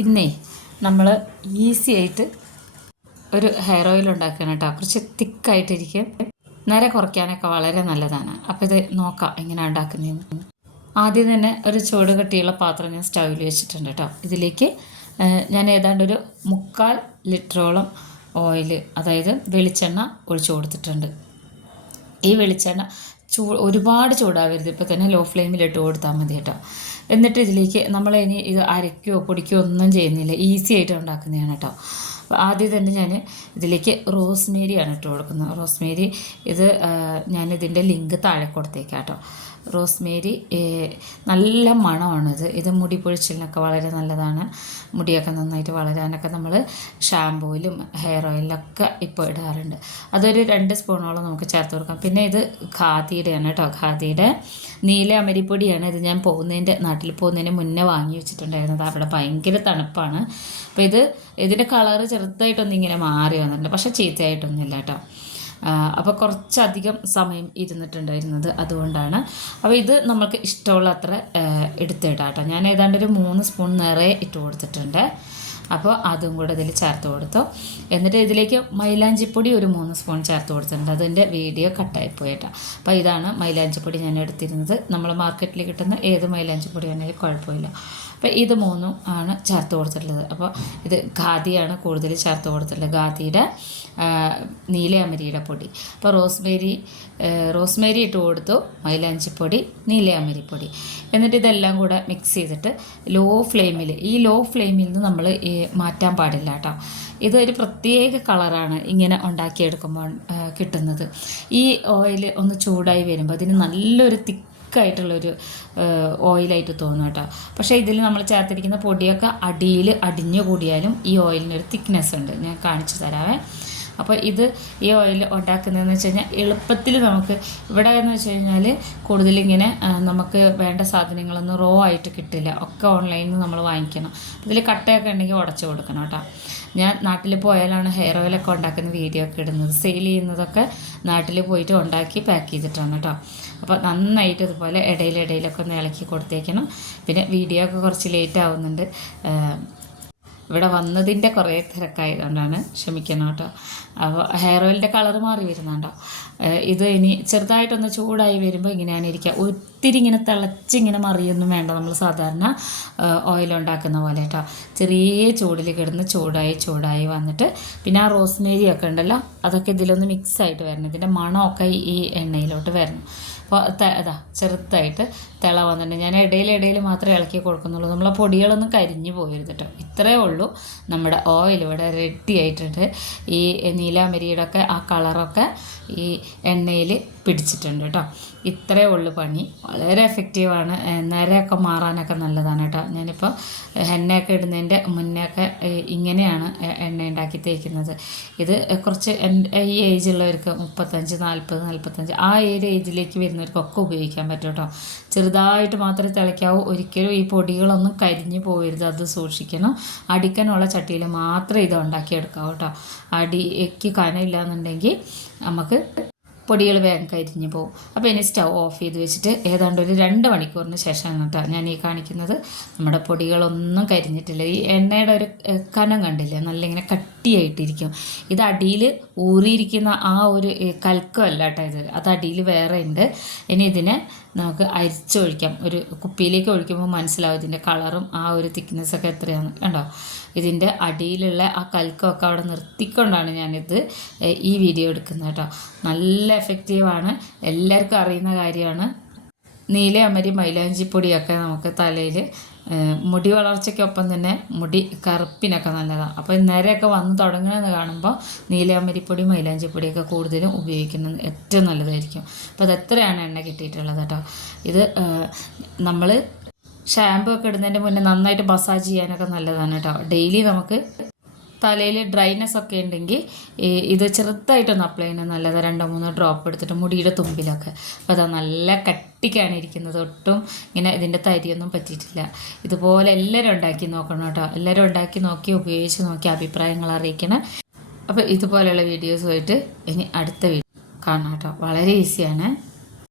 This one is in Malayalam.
ഇന്നേ നമ്മൾ ഈസി ആയിട്ട് ഒരു ഹെയർ ഓയിൽ ഉണ്ടാക്കണം കേട്ടോ. കുറച്ച് തിക്കായിട്ടിരിക്കും, നര കുറയ്ക്കാനൊക്കെ വളരെ നല്ലതാണ്. അപ്പോൾ ഇത് നോക്കാം എങ്ങനെയാണ് ഉണ്ടാക്കുന്നതെന്ന്. ആദ്യം തന്നെ ഒരു ചൂട് കട്ടിയുള്ള പാത്രം ഞാൻ സ്റ്റൗവിൽ വെച്ചിട്ടുണ്ട് കേട്ടോ. ഇതിലേക്ക് ഞാൻ ഏതാണ്ട് ഒരു 3/4 ലിറ്ററോളം ഓയിൽ, അതായത് വെളിച്ചെണ്ണ ഒഴിച്ചു കൊടുത്തിട്ടുണ്ട്. ഈ വെളിച്ചെണ്ണ ഒരുപാട് ചൂടാവരുത്, ഇപ്പോൾ തന്നെ ലോ ഫ്ലെയിമിലിട്ട് കൊടുത്താൽ മതി കേട്ടോ. എന്നിട്ട് ഇതിലേക്ക് നമ്മൾ ഇനി ഇത് അരയ്ക്കുകയോ പൊടിക്കുകയോ ഒന്നും ചെയ്യുന്നില്ല, ഈസി ആയിട്ട് ഉണ്ടാക്കുന്നതാണ് കേട്ടോ. അപ്പോൾ ആദ്യം തന്നെ ഞാൻ ഇതിലേക്ക് റോസ്മേരിയാണ് ഇട്ട് കൊടുക്കുന്നത്. റോസ്മേരി ഇത് ഞാനിതിൻ്റെ ലിങ്ക് താഴെ കൊടുത്തേക്കാം കേട്ടോ. റോസ്മേരി നല്ല മണമാണിത്. ഇത് മുടി പൊഴിച്ചിലിനൊക്കെ വളരെ നല്ലതാണ്. മുടിയൊക്കെ നന്നായിട്ട് വളരാനൊക്കെ നമ്മൾ ഷാമ്പൂയിലും ഹെയർ ഓയിലൊക്കെ ഇപ്പോൾ ഇടാറുണ്ട്. അതൊരു 2 സ്പൂണോളം നമുക്ക് ചേർത്ത് കൊടുക്കാം. പിന്നെ ഇത് ഖാദിയുടെയാണ് കേട്ടോ. ഖാദിയുടെ നീല അമരിപ്പൊടിയാണ്. ഇത് ഞാൻ നാട്ടിൽ പോകുന്നതിന് മുന്നേ വാങ്ങി വെച്ചിട്ടുണ്ടായിരുന്നത്. അവിടെ ഭയങ്കര തണുപ്പാണ്. അപ്പോൾ ഇതിൻ്റെ കളറ് ചെറുതായിട്ടൊന്നിങ്ങനെ മാറി വന്നിട്ടുണ്ട്, പക്ഷേ ചീത്തയായിട്ടൊന്നുമില്ല കേട്ടോ. അപ്പോൾ കുറച്ചധികം സമയം ഇരുന്നിട്ടുണ്ടായിരുന്നത് അതുകൊണ്ടാണ്. അപ്പോൾ ഇത് നമുക്ക് ഇഷ്ടമുള്ള അത്ര എടുത്തിടാം കേട്ടോ. ഞാൻ ഏതാണ്ട് ഒരു 3 സ്പൂൺ നിറയെ ഇട്ട് കൊടുത്തിട്ടുണ്ട്. അപ്പോൾ അതും കൂടെ ഇതിൽ ചേർത്ത് കൊടുത്തു. എന്നിട്ട് ഇതിലേക്ക് മൈലാഞ്ചിപ്പൊടി ഒരു 3 സ്പൂൺ ചേർത്ത് കൊടുത്തിട്ടുണ്ട്. അതിൻ്റെ വീഡിയോ കട്ടായിപ്പോയി കേട്ടോ. അപ്പോൾ ഇതാണ് മൈലാഞ്ചിപ്പൊടി ഞാൻ എടുത്തിരുന്നത്. നമ്മൾ മാർക്കറ്റിൽ കിട്ടുന്ന ഏത് മൈലാഞ്ചിപ്പൊടി ആണെങ്കിലും കുഴപ്പമില്ല. അപ്പോൾ ഇത് 3 ആണ് ചേർത്ത് കൊടുത്തിട്ടുള്ളത്. അപ്പോൾ ഇത് ഖാദിയാണ് കൂടുതൽ ചേർത്ത് കൊടുത്തിട്ടുള്ളത്, ഖാദിയുടെ നീല അമരിയുടെ പൊടി. അപ്പോൾ റോസ്മേരി ഇട്ട് കൊടുത്തു, മൈലാഞ്ചിപ്പൊടി, നീല അമരിപ്പൊടി. എന്നിട്ട് ഇതെല്ലാം കൂടെ മിക്സ് ചെയ്തിട്ട് ലോ ഫ്ലെയിമിൽ നിന്ന് നമ്മൾ മാറ്റാൻ പാടില്ല കേട്ടോ. ഇതൊരു പ്രത്യേക കളറാണ് ഇങ്ങനെ ഉണ്ടാക്കിയെടുക്കുമ്പോൾ കിട്ടുന്നത്. ഈ ഓയിൽ ഒന്ന് ചൂടായി വരുമ്പോൾ അതിന് നല്ലൊരു തിക്കായിട്ടുള്ളൊരു ഓയിലായിട്ട് തോന്നും കേട്ടോ. പക്ഷേ ഇതിൽ നമ്മൾ ചേർത്തിരിക്കുന്ന പൊടിയൊക്കെ അടിയിൽ അടിഞ്ഞു കൂടിയാലും ഈ ഓയിലിനൊരു തിക്നെസ് ഉണ്ട്, ഞാൻ കാണിച്ചു തരാവേ. അപ്പോൾ ഈ ഓയിൽ ഉണ്ടാക്കുന്നതെന്ന് വെച്ച് കഴിഞ്ഞാൽ എളുപ്പത്തിൽ നമുക്ക് ഇവിടെ എന്ന് വെച്ച് കഴിഞ്ഞാൽ കൂടുതലിങ്ങനെ നമുക്ക് വേണ്ട സാധനങ്ങളൊന്നും റോ ആയിട്ട് കിട്ടില്ല, ഒക്കെ ഓൺലൈനിൽ നിന്ന് നമ്മൾ വാങ്ങിക്കണം. ഇതിൽ കട്ടയൊക്കെ ഉണ്ടെങ്കിൽ ഉടച്ചു കൊടുക്കണം കേട്ടോ. ഞാൻ നാട്ടിൽ പോയാലാണ് ഹെയർ ഓയിലൊക്കെ ഉണ്ടാക്കുന്ന വീഡിയോ ഒക്കെ ഇടുന്നത്. സെയിൽ ചെയ്യുന്നതൊക്കെ നാട്ടിൽ പോയിട്ട് ഉണ്ടാക്കി പാക്ക് ചെയ്തിട്ടാണ് കേട്ടോ. അപ്പോൾ നന്നായിട്ട് ഇതുപോലെ ഇടയിലൊക്കെ ഒന്ന് ഇളക്കി കൊടുത്തേക്കണം. പിന്നെ വീഡിയോ ഒക്കെ കുറച്ച് ലേറ്റ് ആവുന്നുണ്ട്, ഇവിടെ വന്നതിൻ്റെ കുറേ തിരക്കായതുകൊണ്ടാണ്, ക്ഷമിക്കണം കേട്ടോ. അപ്പോൾ ഹെയർ ഓയിലിൻ്റെ കളറ് മാറി വരുന്നുണ്ടോ. ഇത് ഇനി ചെറുതായിട്ടൊന്ന് ചൂടായി വരുമ്പോൾ ഇങ്ങനെയാണ് ഇരിക്കുക. ഒത്തിരി ഇങ്ങനെ തിളച്ചിങ്ങനെ മറിയൊന്നും വേണ്ട, നമ്മൾ സാധാരണ ഓയിൽ ഉണ്ടാക്കുന്ന പോലെ കേട്ടോ. ചെറിയ ചൂടിൽ കിടന്ന് ചൂടായി വന്നിട്ട് പിന്നെ ആ റോസ്മേരി ഒക്കെ ഉണ്ടല്ലോ, അതൊക്കെ ഇതിലൊന്ന് മിക്സായിട്ട് വരണം. ഇതിൻ്റെ മണമൊക്കെ ഈ എണ്ണയിലോട്ട് വരണം. അപ്പോൾ ചെറുതായിട്ട് തിള വന്നിട്ടുണ്ട്. ഞാൻ ഇടയിൽ മാത്രമേ ഇളക്കി കൊടുക്കുന്നുള്ളൂ. നമ്മളെ പൊടികളൊന്നും കരിഞ്ഞു പോകരുത് കേട്ടോ. ഇത്രയേ ഉള്ളൂ. നമ്മുടെ ഓയിൽ ഇവിടെ റെഡി ആയിട്ടുണ്ട്. ഈ നീലാമരിയുടെ ഒക്കെ ആ കളറൊക്കെ ഈ എണ്ണയിൽ പിടിച്ചിട്ടുണ്ട് കേട്ടോ. ഇത്രയേ ഉള്ളൂ പണി. വളരെ എഫക്റ്റീവാണ്. നരയൊക്കെ മാറാനൊക്കെ നല്ലതാണ് കേട്ടോ. ഞാനിപ്പോൾ എണ്ണയൊക്കെ ഇടുന്നതിൻ്റെ മുന്നേയൊക്കെ ഇങ്ങനെയാണ് എണ്ണ ഉണ്ടാക്കി തേക്കുന്നത്. ഇത് കുറച്ച് ഈ ഏജുള്ളവർക്ക് 35, 40, 45 ആ ഏജിലേക്ക് വരുന്നവർക്കൊക്കെ ഉപയോഗിക്കാൻ പറ്റും കേട്ടോ. ചെറുതായിട്ട് മാത്രമേ തിളയ്ക്കാവൂ. ഒരിക്കലും ഈ പൊടികളൊന്നും കരിഞ്ഞു പോകരുത്, അത് സൂക്ഷിക്കണം. അടിക്കാനുള്ള ചട്ടിയിൽ മാത്രമേ ഇത് ഉണ്ടാക്കിയെടുക്കാവൂ കേട്ടോ. അടിക്ക് കനമില്ല എന്നുണ്ടെങ്കിൽ നമുക്ക് പൊടികൾ വേഗം കരിഞ്ഞു പോകും. അപ്പോൾ ഇനി സ്റ്റൗ ഓഫ് ചെയ്ത് വെച്ചിട്ട് ഏതാണ്ട് ഒരു 2 മണിക്കൂറിന് ശേഷമാണ് കേട്ടോ ഞാൻ ഈ കാണിക്കുന്നത്. നമ്മുടെ പൊടികളൊന്നും കരിഞ്ഞിട്ടില്ല. ഈ എണ്ണയുടെ ഒരു കനം കണ്ടില്ലേ, നല്ല ഇങ്ങനെ കട്ടിയായിട്ടിരിക്കും. ഇത് അടിയിൽ ഊറിയിരിക്കുന്ന ആ ഒരു കൽക്കമല്ല കേട്ടോ, അത് അടിയിൽ വേറെ ഉണ്ട്. ഇനി ഇതിനെ നമുക്ക് അരിച്ചൊഴിക്കാം. ഒരു കുപ്പിയിലേക്ക് ഒഴിക്കുമ്പോൾ മനസ്സിലാവും ഇതിൻ്റെ കളറും ആ ഒരു തിക്നെസ്സൊക്കെ എത്രയാണ് കണ്ടോ. ഇതിൻ്റെ അടിയിലുള്ള ആ കൽക്കമൊക്കെ അവിടെ നിർത്തിക്കൊണ്ടാണ് ഞാനിത് ഈ വീഡിയോ എടുക്കുന്നത് കേട്ടോ. നല്ല എഫക്റ്റീവാണ്, എല്ലാവർക്കും അറിയുന്ന കാര്യമാണ്. നീല അമരി മൈലാഞ്ചിപ്പൊടിയൊക്കെ നമുക്ക് തലയിൽ മുടി വളർച്ചയ്ക്കൊപ്പം തന്നെ മുടി കറുപ്പിനൊക്കെ നല്ലതാണ്. അപ്പോൾ നിരയൊക്കെ വന്ന് തുടങ്ങണമെന്ന് കാണുമ്പോൾ നീലയമരിപ്പൊടി മൈലാഞ്ചിപ്പൊടിയൊക്കെ കൂടുതലും ഉപയോഗിക്കുന്നത് ഏറ്റവും നല്ലതായിരിക്കും. അപ്പോൾ അത് എത്രയാണ് എണ്ണ കിട്ടിയിട്ടുള്ളത് കേട്ടോ. ഇത് നമ്മൾ ഷാമ്പു ഒക്കെ ഇടുന്നതിൻ്റെ മുന്നേ നന്നായിട്ട് മസാജ് ചെയ്യാനൊക്കെ നല്ലതാണ് കേട്ടോ. ഡെയിലി നമുക്ക് തലയിൽ ഡ്രൈനെസ് ഒക്കെ ഉണ്ടെങ്കിൽ ഇത് ചെറുതായിട്ടൊന്ന് അപ്ലൈ ചെയ്യുന്നത് നല്ലതാണ്. 2-3 ഡ്രോപ്പ് എടുത്തിട്ട് മുടിയുടെ തുമ്പിലൊക്കെ. അപ്പോൾ അത് നല്ല കട്ടിക്കാണ് ഇരിക്കുന്നത്, ഒട്ടും ഇങ്ങനെ ഇതിൻ്റെ തരിയൊന്നും പറ്റിയിട്ടില്ല. ഇതുപോലെ എല്ലാവരും ഉണ്ടാക്കി നോക്കണം കേട്ടോ. എല്ലാവരും ഉണ്ടാക്കി നോക്കി ഉപയോഗിച്ച് നോക്കി അഭിപ്രായങ്ങൾ അറിയിക്കണം. അപ്പോൾ ഇതുപോലെയുള്ള വീഡിയോസുമായിട്ട് ഇനി അടുത്ത വീഡിയോ കാണാം കേട്ടോ. വളരെ ഈസിയാണ്.